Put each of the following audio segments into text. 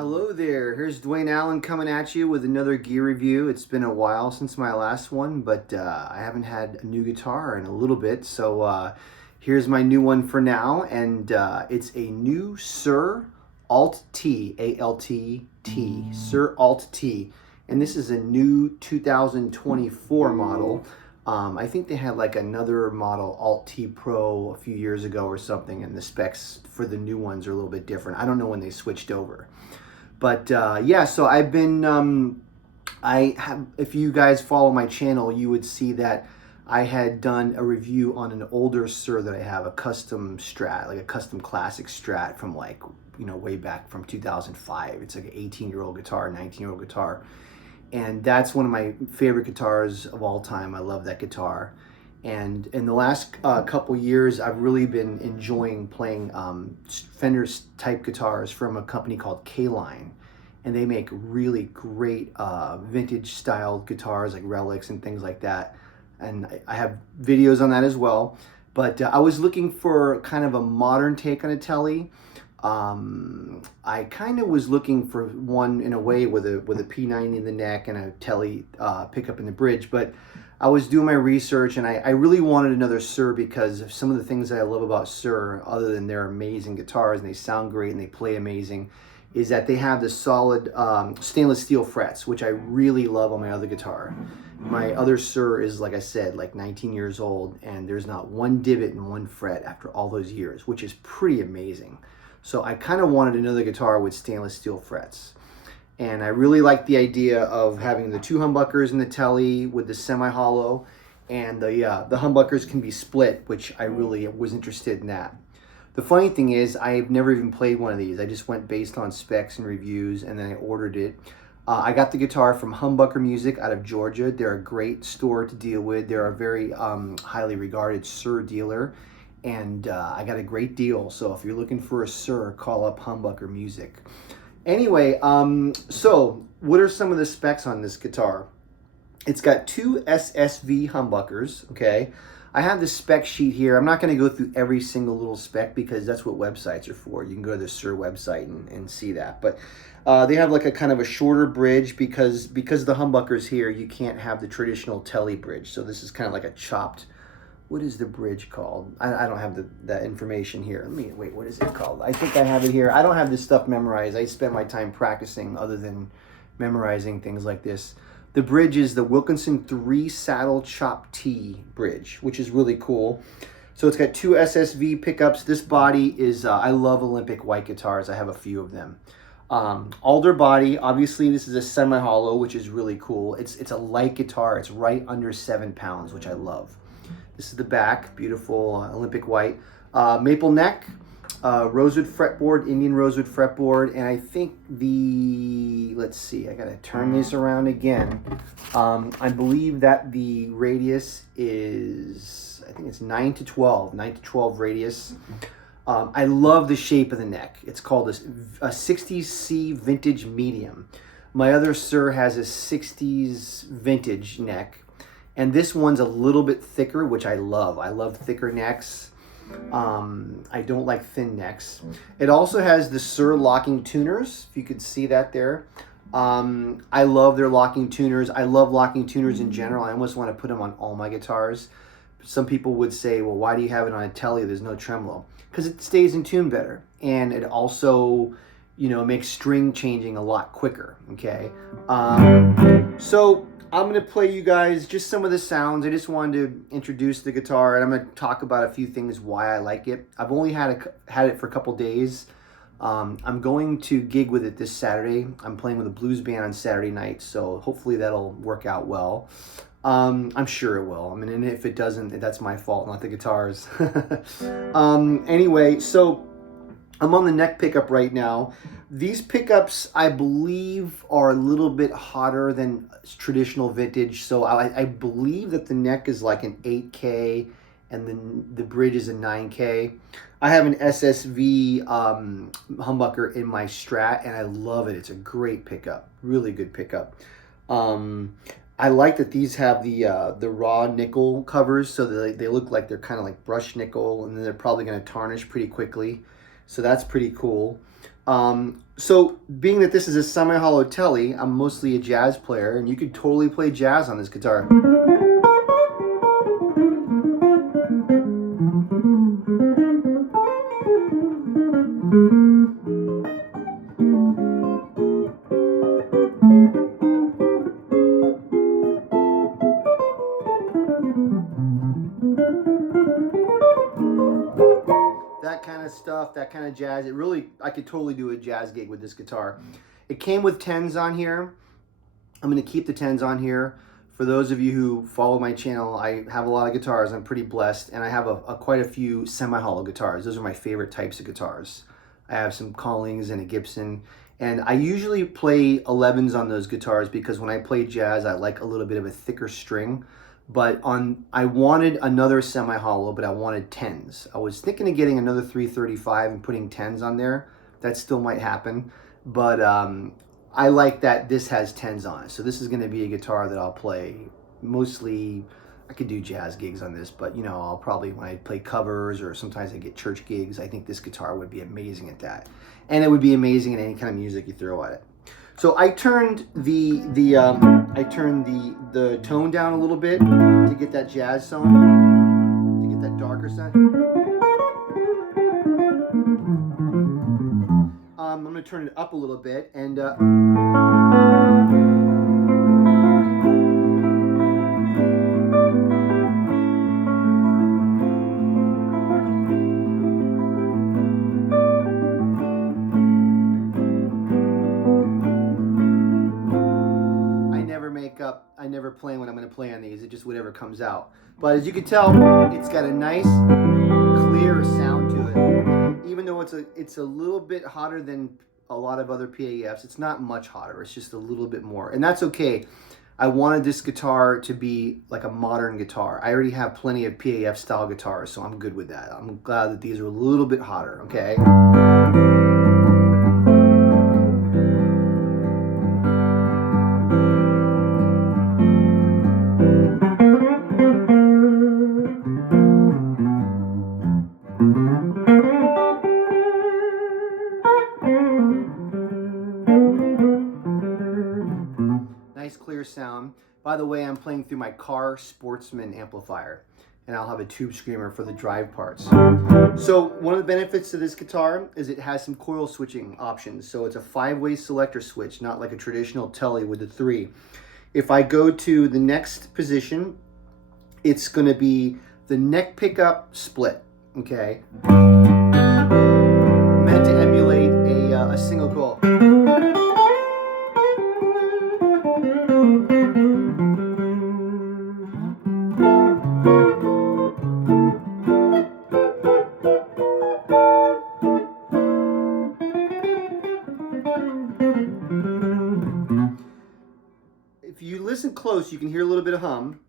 Hello there, here's Dwayne Allen coming at you with another gear review. It's been a while since my last one, but I haven't had a new guitar in a little bit, so here's my new one for now, and it's a new Suhr Alt T, A-L-T-T, Suhr Alt T, and this is a new 2024 model. I think they had like another model, Alt T Pro, a few years ago or something, and the specs for the new ones are a little bit different. I don't know when they switched over. But yeah, so I've been, if you guys follow my channel, you would see that I had done a review on an older Suhr that I have, a custom Strat, like a custom classic Strat from like, way back from 2005. It's like an 18-year-old guitar, 19-year-old guitar. And that's one of my favorite guitars of all time. I love that guitar. And in the last couple years, I've really been enjoying playing Fender type guitars from a company called K-Line. And they make really great vintage style guitars like relics and things like that. And I have videos on that as well. But I was looking for kind of a modern take on a Tele. I kind of was looking for one in a way with a P90 in the neck and a Tele pickup in the bridge, but I was doing my research and I really wanted another Suhr because of some of the things that I love about Suhr, other than their amazing guitars and they sound great and they play amazing, is that they have the solid stainless steel frets, which I really love on my other guitar. My other Suhr is, like I said, like 19 years old, and there's not one divot in one fret after all those years, which is pretty amazing. So I kind of wanted another guitar with stainless steel frets. And I really like the idea of having the two humbuckers in the Tele with the semi-hollow, and the humbuckers can be split, which I really was interested in that. The funny thing is, I've never even played one of these. I just went based on specs and reviews, and then I ordered it. I got the guitar from Humbucker Music out of Georgia. They're a great store to deal with. They're a very highly regarded Suhr dealer. And I got a great deal. So if you're looking for a Suhr, call up Humbucker Music. Anyway, so what are some of the specs on this guitar? It's got two SSV humbuckers, okay? I have the spec sheet here. I'm not going to go through every single little spec because that's what websites are for. You can go to the Suhr website and see that. But they have like a kind of a shorter bridge because the humbuckers here, you can't have the traditional Tele bridge. So this is kind of like a chopped. What is the bridge called? I don't have that information here. Wait, what is it called? I think I have it here. I don't have this stuff memorized. I spend my time practicing other than memorizing things like this. The bridge is the Wilkinson 3 Saddle Chop T bridge, which is really cool. So it's got two SSV pickups. This body is, I love Olympic white guitars. I have a few of them. Alder body, obviously this is a semi-hollow, which is really cool. It's a light guitar. It's right under 7 pounds, which I love. This is the back, beautiful Olympic white. Maple neck, rosewood fretboard, Indian rosewood fretboard, and I think let's see, I gotta turn this around again. I believe that the radius is, I think it's 9 to 12 radius. I love the shape of the neck. It's called a 60s vintage medium. My other Suhr has a 60s vintage neck. And this one's a little bit thicker, which I love. I love thicker necks. I don't like thin necks. It also has the Suhr locking tuners, if you could see that there. I love their locking tuners. I love locking tuners in general. I almost want to put them on all my guitars. Some people would say, well, why do you have it on a Tele? There's no tremolo. Because it stays in tune better. And it also, makes string changing a lot quicker, okay? So I'm going to play you guys just some of the sounds. I just wanted to introduce the guitar, and I'm going to talk about a few things why I like it. I've only had it for a couple days. I'm going to gig with it this Saturday. I'm playing with a blues band on Saturday night, so hopefully that'll work out well. I'm sure it will. I mean, and if it doesn't, that's my fault, not the guitars. Anyway, so I'm on the neck pickup right now. These pickups, I believe, are a little bit hotter than traditional vintage. So I believe that the neck is like an 8K and then the bridge is a 9K. I have an SSV humbucker in my Strat, and I love it. It's a great pickup, really good pickup. I like that these have the raw nickel covers, so they look like they're kind of like brushed nickel, and then they're probably going to tarnish pretty quickly. So that's pretty cool. So being that this is a semi-hollow telly, I'm mostly a jazz player, and you could totally play jazz on this guitar. That kind of stuff, that kind of jazz. It really, I could totally do a jazz gig with this guitar. It came with 10s on here. I'm going to keep the 10s on here. For those of you who follow my channel, I have a lot of guitars. I'm pretty blessed, and I have quite a few semi-hollow guitars. Those are my favorite types of guitars. I have some Collings and a Gibson, and I usually play 11s on those guitars because when I play jazz, I like a little bit of a thicker string. But I wanted another semi-hollow, but I wanted 10s. I was thinking of getting another 335 and putting 10s on there. That still might happen, but I like that this has 10s on it. So this is going to be a guitar that I'll play mostly. I could do jazz gigs on this, but you know, I'll probably, when I play covers or sometimes I get church gigs, I think this guitar would be amazing at that. And it would be amazing in any kind of music you throw at it. So I turned the tone down a little bit to get that jazz sound, to get that darker sound. I'm going to turn it up a little bit, and I never plan when I'm going to play on these. It just whatever comes out. But as you can tell, it's got a nice, clear sound to it. Even though it's a little bit hotter than a lot of other PAFs, it's not much hotter. It's just a little bit more, and that's okay. I wanted this guitar to be like a modern guitar. I already have plenty of PAF style guitars, so I'm good with that. I'm glad that these are a little bit hotter. Okay. Nice clear sound. By the way, I'm playing through my car Sportsman amplifier, and I'll have a tube screamer for the drive parts. So one of the benefits to this guitar is it has some coil switching options. So it's a 5-way selector switch, not like a traditional telly with the 3. If I go to the next position, it's going to be the neck pickup split, okay? Meant to emulate a single coil. If you listen close, you can hear a little bit of hum,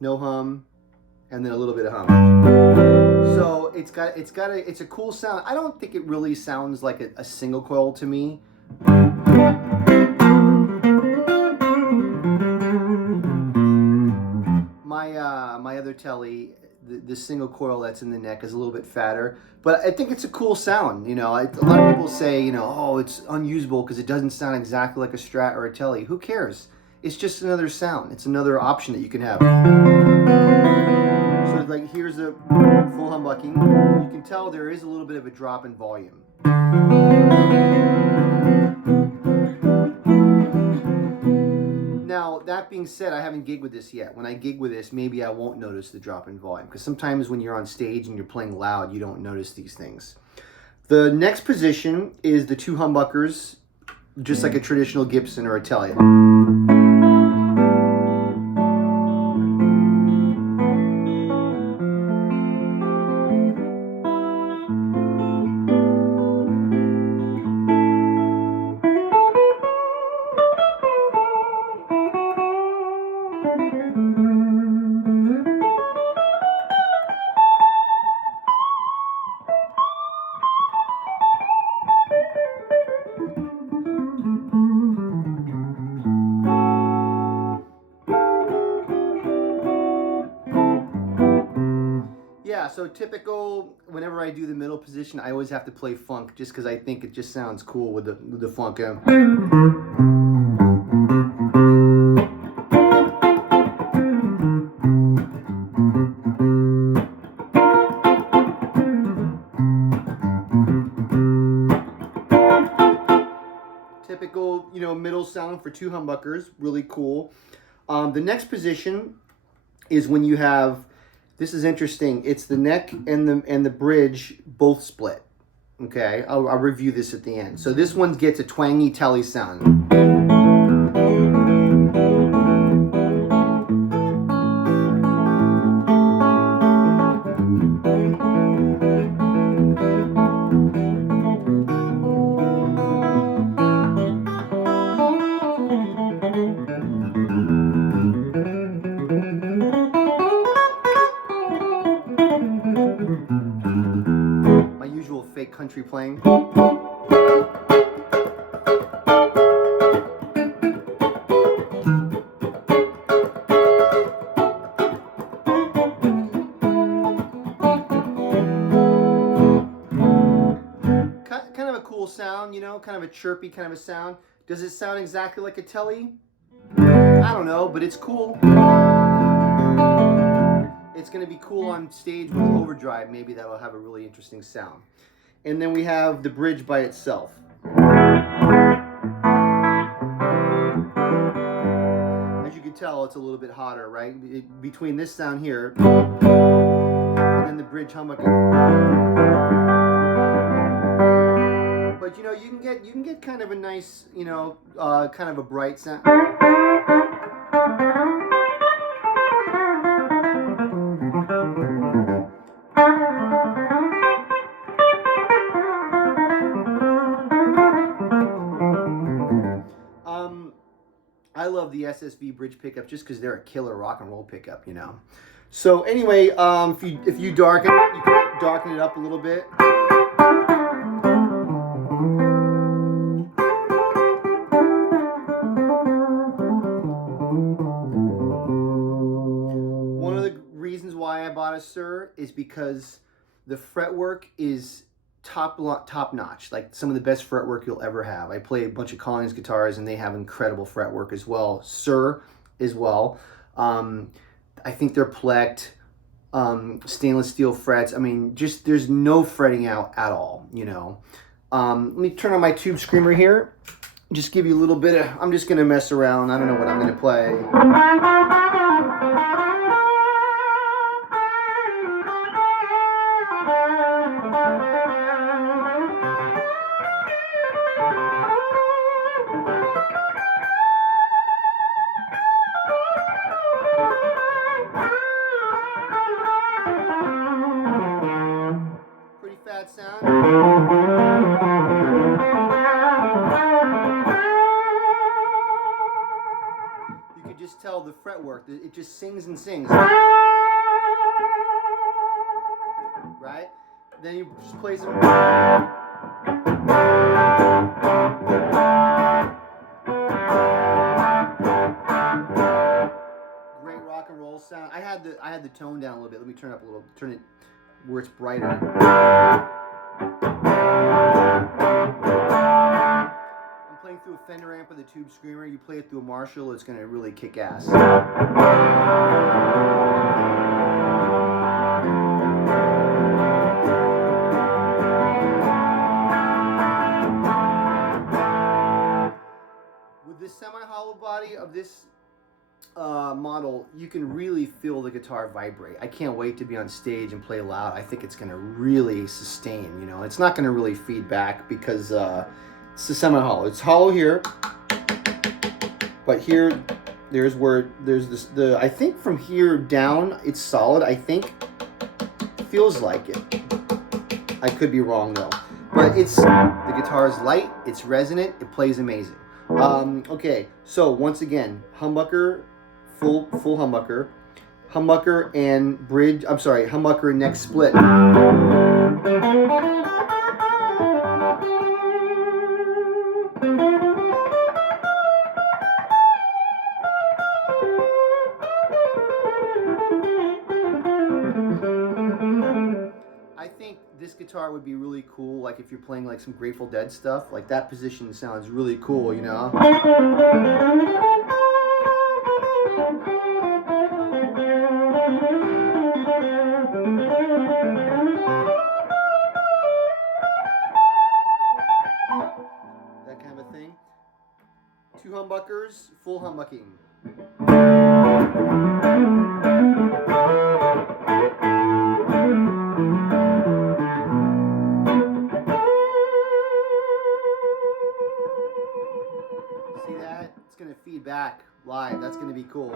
no hum, and then a little bit of hum. So it's a cool sound. I don't think it really sounds like a single coil to me. My other telly, the single coil that's in the neck is a little bit fatter, but I think it's a cool sound. You know, a lot of people say, you know, oh, it's unusable because it doesn't sound exactly like a Strat or a telly. Who cares? It's just another sound. It's another option that you can have. So like here's a full humbucking. You can tell there is a little bit of a drop in volume. Now, that being said, I haven't gigged with this yet. When I gig with this, maybe I won't notice the drop in volume, because sometimes when you're on stage and you're playing loud, you don't notice these things. The next position is the 2 humbuckers, just like a traditional Gibson or a telly. so typical, whenever I do the middle position, I always have to play funk just because I think it just sounds cool with the funk. Typical, you know, middle sound for two humbuckers, really cool. The next position is when you have, this is interesting, it's the neck and the bridge both split. Okay, I'll review this at the end. So this one gets a twangy telly sound. My usual fake country playing. Kind of a cool sound, you know, kind of a chirpy kind of a sound. Does it sound exactly like a telly? I don't know, but it's cool. It's going to be cool on stage with Overdrive. Maybe that'll have a really interesting sound. And then we have the bridge by itself. As you can tell, it's a little bit hotter, right? Between this sound here and then the bridge humbucker. But you know, you can get kind of a nice, you know, kind of a bright sound. I love the SSV bridge pickup just because they're a killer rock and roll pickup, you know. So anyway, if you darken it up a little bit. One of the reasons why I bought a Suhr is because the fretwork is top notch, like some of the best fretwork you'll ever have. I play a bunch of Collins guitars and they have incredible fretwork as well. Suhr as well. I think they're plecked, stainless steel frets. I mean, just there's no fretting out at all, you know. Let me turn on my tube screamer here. Just give you a little bit of, I'm just gonna mess around. I don't know what I'm gonna play. Pretty fat sound. You could just tell the fretwork, it just sings and sings. Right? Then you just play some. Great rock and roll sound. I had the tone down a little bit. Let me turn it up a little. Turn it where it's brighter. I'm playing through a Fender amp with a tube screamer. You play it through a Marshall, it's gonna really kick ass. With this semi-hollow body of this model, you can really feel the guitar vibrate. I can't wait to be on stage and play loud. I think it's going to really sustain, you know. It's not going to really feed back because it's a semi-hollow. It's hollow here, but here, there's this, I think from here down, it's solid. I think, feels like it. I could be wrong though. But the guitar is light, it's resonant, it plays amazing. Okay, so once again, humbucker, full humbucker, humbucker and bridge, I'm sorry, humbucker and neck split. guitar would be really cool, like if you're playing like some Grateful Dead stuff, like that position sounds really cool, you know? That kind of thing. 2 humbuckers, full humbucking. See that? It's going to feed back live. That's going to be cool.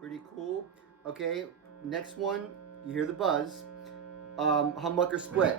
Pretty cool. Okay, next one, you hear the buzz. Humbucker split.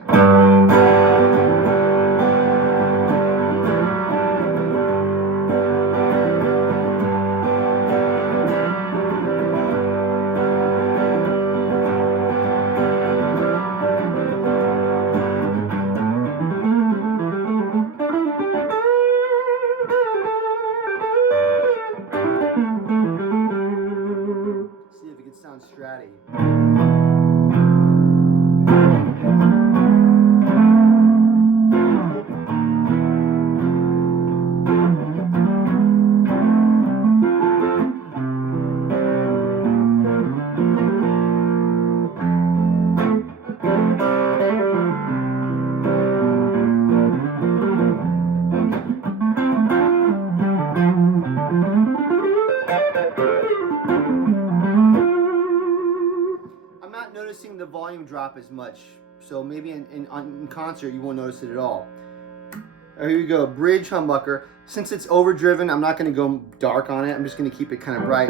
See if it can sound stratty. Noticing the volume drop as much, so maybe in concert you won't notice it at all. Here you go, bridge humbucker. Since it's overdriven, I'm not going to go dark on it. I'm just going to keep it kind of bright.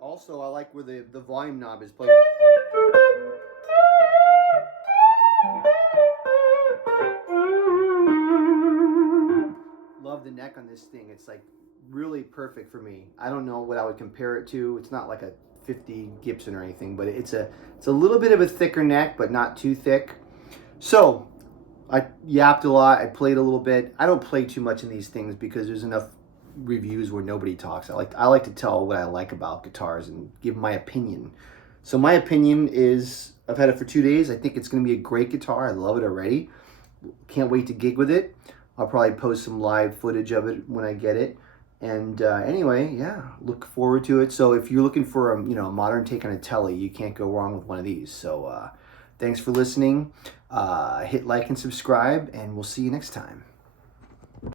Also, I like where the volume knob is played. Love the neck on this thing. It's like really perfect for me. I don't know what I would compare it to. It's not like a 50 Gibson or anything, but it's a little bit of a thicker neck, but not too thick. So I yapped a lot. I played a little bit. I don't play too much in these things because there's enough reviews where nobody talks. I like to tell what I like about guitars and give my opinion. So my opinion is, I've had it for 2 days. I think it's going to be a great guitar. I love it already. Can't wait to gig with it. I'll probably post some live footage of it when I get it. And anyway, yeah, look forward to it. So if you're looking for a modern take on a Tele, you can't go wrong with one of these. So thanks for listening. Hit like and subscribe, and we'll see you next time.